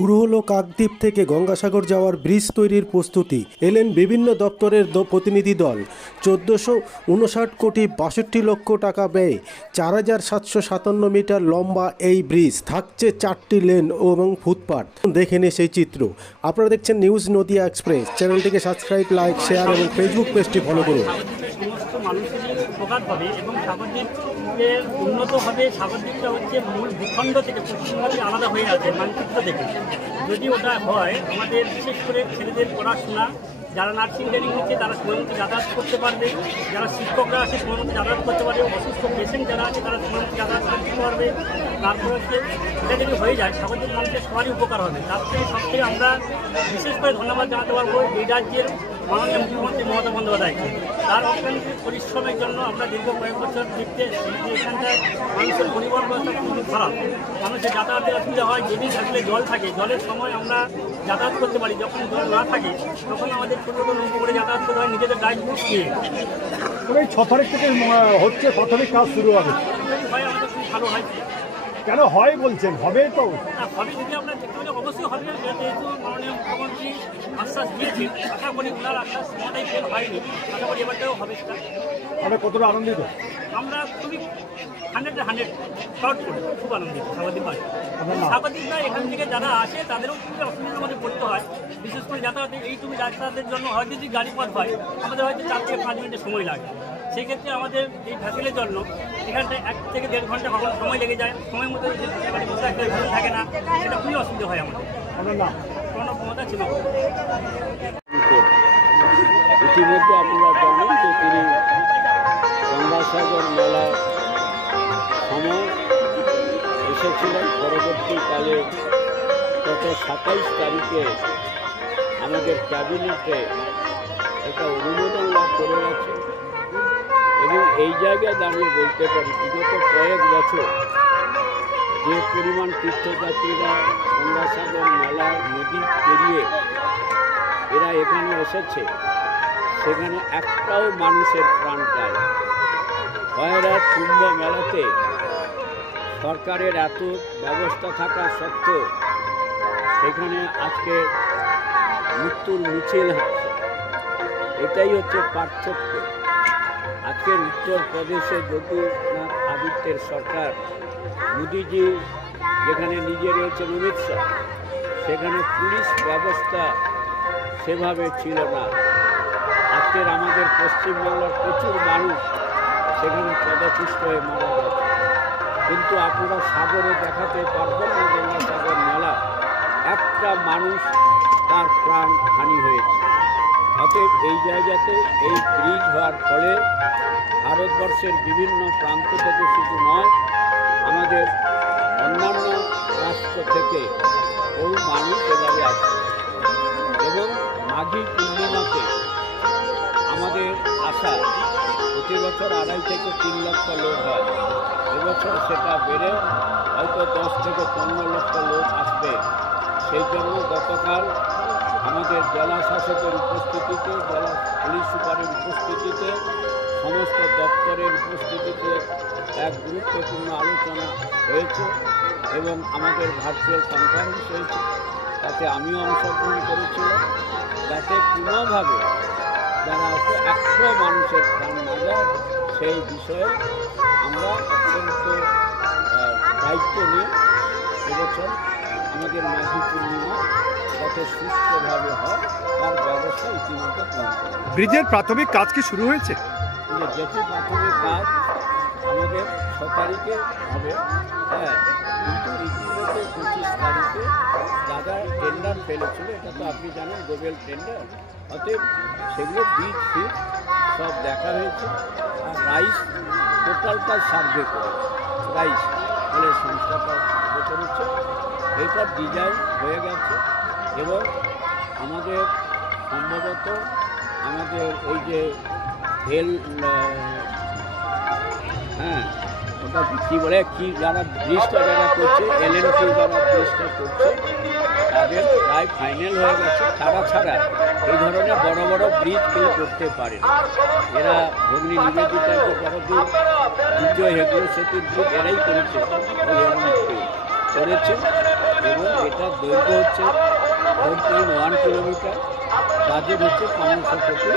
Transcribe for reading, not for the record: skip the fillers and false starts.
শুরু হলো কাকদ্বীপ থেকে গঙ্গাসাগর যাওয়ার ব্রিজ তৈরির প্রস্তুতি। এলেন বিভিন্ন দপ্তরের প্রতিনিধি দল। ১৪৫৯ কোটি ৬২ লক্ষ টাকা ব্যয়ে ৪৭৫৭ মিটার লম্বা এই ব্রিজ। থাকছে ৪টি লেন এবং ফুটপাথ। দেখে নিন সেই চিত্র। আপনারা দেখছেন নিউজ নদিয়া এক্সপ্রেস। চ্যানেলটিকে সাবস্ক্রাইব, লাইক, শেয়ার এবং ফেসবুক পেজটি ফলো করুন। সমস্ত মানুষেরই উপকার হবে এবং সাগরদ্বীপের উন্নত হবে। সাগরদ্বীপটা হচ্ছে মূল ভূখণ্ড থেকে পশ্চিমবঙ্গে আলাদা হয়ে আছে মানচিত্র থেকে। যদি ওটা হয়, আমাদের বিশেষ করে ছেলেদের পড়াশোনা, যারা নার্সিং ট্রেনিং নিচ্ছে তারা সময় মতো যাতায়াত করতে পারবে, যারা শিক্ষকরা আছে সময় মতো যাতায়াত করতে পারবে, অসুস্থ পেশেন্ট যারা আছে তারা সময় মতো যাতায়াত করতে পারবে। তারপর হচ্ছে এটা যদি হয়ে যায় সাগরদ্বীপ মানুষের সবারই উপকার হবে। তার থেকে সবথেকে আমরা বিশেষ করে ধন্যবাদ জানাতে পারবো এই রাজ্যের মাননীয় মুখ্যমন্ত্রী মমতা বন্দ্যোপাধ্যায়কে। তার অত্যন্ত পরিশ্রমের জন্য আমরা দীর্ঘ কয়েক বছর দেখতে এখানটায় মানুষের পরিবহন ব্যবস্থা খুবই খারাপ। মানুষের যাতায়াতের অসুবিধা হয়। যদি থাকলে জল থাকে, জলের সময় আমরা যাতায়াত করতে পারি। যখন জল না থাকে তখন আমাদের ছোটো ছোটো নৌকো করে যাতায়াত করতে হয় নিজেদের ডাইভ বুট নিয়ে। এই 6 তারিখ থেকে হচ্ছে প্রাথমিক কাজ শুরু হবে। হয় আমাদের খুব ভালো হয়। কেন হয় বলছেন? হবে তো হবে, যদি আমরা দেখতে পারি অবশ্যই হবে। যেহেতু মাননীয় মুখ্যমন্ত্রী আশ্বাস দিয়েছেন, আশা করি ওনার আশ্বাস কোনোটাই ফেল হয়নি। আশা করি এবারটাও হবে সেটা। আমরা কতটা আনন্দিত? আমরা খুবই 100 প্রাউড করি, খুব আনন্দিত সাগরদ্বীপ পাই। সাগরদ্বীপরা এখান থেকে যারা আসে তাদেরও খুবই অসুবিধার মধ্যে পড়তে হয়, বিশেষ করে যাতায়াতে। এইটুকু যাতায়াতের জন্য হয়তো যদি গাড়ি পথ হয় আমাদের হয়তো 4 থেকে 5 মিনিটের সময় লাগে। সেই ক্ষেত্রে আমাদের এই ভ্যাসেলের জন্য এখানটায় 1 থেকে 1.5 ঘন্টা কখনো সময় লেগে যায়। সময় মতো গাড়ি বসে একটা ভিড় থাকে না, সেটা খুবই অসুবিধা হয় আমাদের। আমার নাম কোনো ক্ষমতা ছিল। ইতিমধ্যে আপনারা জানেন যে তিনি গঙ্গাসাগর মেলার সময় এসেছিলেন। পরবর্তীকালে গত 27 তারিখে আমাদের ক্যাবিনেটে একটা অনুমোদন লাভ করে গেছে এবং এই জায়গায় দাঁড়িয়ে বলতে পারি বিগত কয়েক বছর যে পরিমাণ তীর্থযাত্রীরা গঙ্গাসাগর মেলা নদী পেরিয়ে এরা এখানে এসেছে, সেখানে একটাও মানুষের প্রাণ যায়। খয়রাত কুম্ভ মেলাতে সরকারের এত ব্যবস্থা থাকা সত্ত্বেও সেখানে আজকে মৃত্যুর মিছিল হচ্ছে। এটাই হচ্ছে পার্থক্য। আজকের উত্তরপ্রদেশে যোগীনাথ আদিত্যের সরকার, মোদিজি যেখানে নিজে রয়েছেন অমিত শাহ, সেখানে পুলিশ ব্যবস্থা সেভাবে ছিল না। আজকের আমাদের পশ্চিমবাংলার প্রচুর মানুষ সেখানে পদপিষ্ট হয়ে মারা গেছে, কিন্তু আপনারা সাগরে দেখাতে পারবেন না গঙ্গাসাগর মেলা একটা মানুষ তার প্রাণ হানি হয়েছে। অতএব এই জায়গাতে এই ব্রিজ হওয়ার ফলে ভারতবর্ষের বিভিন্ন প্রান্ত থেকে শুধু নয়, আমাদের অন্যান্য রাষ্ট্র থেকে বহু মানুষ এবারে আসে এবং মাঘী পূর্ণিমাতে আমাদের আশা প্রতি বছর 2.5 থেকে 3 লক্ষ লোক হয়। এবছর সেটা বেড়ে হয়তো 10 থেকে 15 লক্ষ লোক আসবে। সেই জন্য গতকাল আমাদের জেলা শাসকের উপস্থিতিতে, জেলা পুলিশ সুপারের উপস্থিতিতে, সমস্ত দপ্তরের উপস্থিতিতে এক গুরুত্বপূর্ণ আলোচনা হয়েছে এবং আমাদের ভার্চুয়াল কনফারেন্স হয়েছে। তাতে আমিও অংশগ্রহণ করেছিলাম, যাতে কোনোভাবে যারা আছে 100 মানুষের প্রাণ না যায় সেই বিষয়ে আমরা অত্যন্ত দায়িত্ব নিয়ে এবছর আমাদের মাঘী পূর্ণিমা যাতে সুস্থভাবে হয় তার ব্যবস্থা ইতিমধ্যে করা। ব্রিজের প্রাথমিক কাজ কি শুরু হয়েছে? যেটি প্রাথমিক কাজ আমাদের 6 তারিখে হবে, হ্যাঁ, কিন্তু ইতিমধ্যে 25 তারিখে যারা টেন্ডার ফেলেছিল, এটা তো আপনি জানেন গ্লোবাল টেন্ডার, অতএব সেগুলো বীজ ফিট সব দেখা হয়েছে। আর রাইস টোটালটা সার্ভে করেছে, রাইস বলে সংস্থাটা সার্ভে করেছে। এইটার ডিজাইন হয়ে গেছে এবং আমাদের সম্ভবত আমাদের ওই যে হ্যাঁ ওটা কী বলে, কি যারা ব্রিজটা যারা করছে, LNT যারা ব্রিজটা করছে, তাদের প্রায় ফাইনাল হয়ে গেছে। তারা ছাড়া এই ধরনের বড় বড় ব্রিজ কেউ করতে পারে না। এরা ভগ্নী নিবেদিতার যে বড় ব্রিজ, দ্বিতীয় হেগুলো সেতুর ব্রিজ এরাই করেছে ওই LNT। করেছে এবং এটার দৈর্ঘ্য হচ্ছে 4.1 কিলোমিটার, বাজেট হচ্ছে 1500 কোটি।